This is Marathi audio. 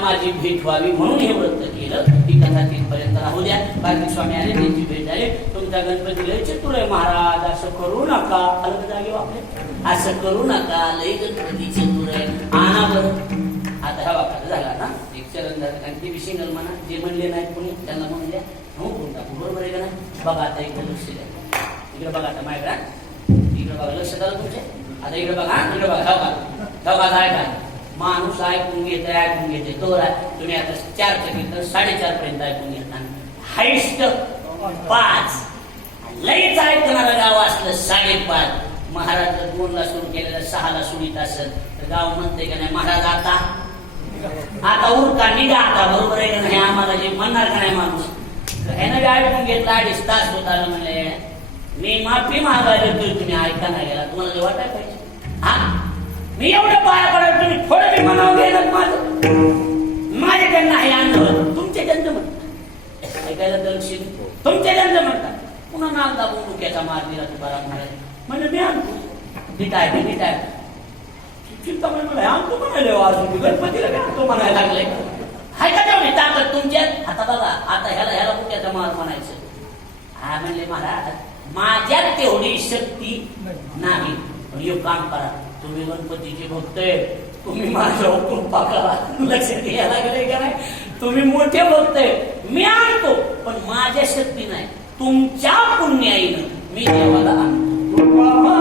माझी भेट व्हावी म्हणून हे व्रत केलं. ही कथा तिथपर्यंत राहू द्या. बाकी स्वामी आले त्यांची भेट झाली. तुमच्या गणपती लय चतुर आहे महाराज. असं करू नका. अलग जागे हो वापरे असं करू नका. लय गणपती चतुर आणा बरं. आता हा वापर झाला ना? एक चरण झालं कारण ते विषय म्हणा जे म्हणले नाहीत कोणी त्यांना म्हणून द्या. हो कोण टाकू बरोबर आहे का नाही? बघा आता इकडे लक्ष द्या. इकडे बघा आता माझ्याकडे इकडे बघा. लक्ष झालं तुमचे. आता इकडे बघा. इकडे बघा. हो का काय काय माणूस ऐकून घेते ऐकून घेते तो तुम्ही आता चार तर साडेचार पर्यंत ऐकून घेता हाईस्ट पाच. लईच ऐकणारा गाव असलं साडेपाच. महाराज जर दोनला सुरू केलेलं सहाला सुडीत असेल. तर गाव म्हणते का नाही महाराज आता आता उरका निघा आता. बरोबर आहे का नाही? आम्हाला जे म्हणणार का नाही माणूस? ह्यानं बी ऐकून घेतला अडीच तास होत आलं म्हणले मी माफी मागायला तुम्ही ऐका नाही गेला तुम्हाला जे वाटायला पाहिजे. हा मी एवढं पाया पडत तुम्ही थोडं बी म्हणावं घेणार माझं. माझ्याकडे आहे आणलं. तुमचे जंत म्हणतात. ऐकायला तर लक्ष तुमचे जंत म्हणतात. पुन्हा नाम दाबून डोक्याचा मार दिला तुकाराम महाराज म्हणजे मी आणतो. नीट आहे नीट आहे. चिंता म्हणे आणतो म्हणाले हो अजून. गणपतीला काय आणतो म्हणायला लागले. हाय का तेवढी ताकद तुमच्यात आता बघा आता ह्याला ह्याला डोक्याचा मार म्हणायचं? हा म्हणले महाराज माझ्यात तेवढी शक्ती नाही. पण यो काम करा. तुम्ही गणपतीचे भक्त आहे तुम्ही माझ्यावर कृपा करा. लक्षात घ्यायला लागले का नाही? तुम्ही मोठे भक्त आहे मी आणतो पण माझ्या शक्ती नाही. तुमच्या पुण्याईनं मी देवाला आणतो.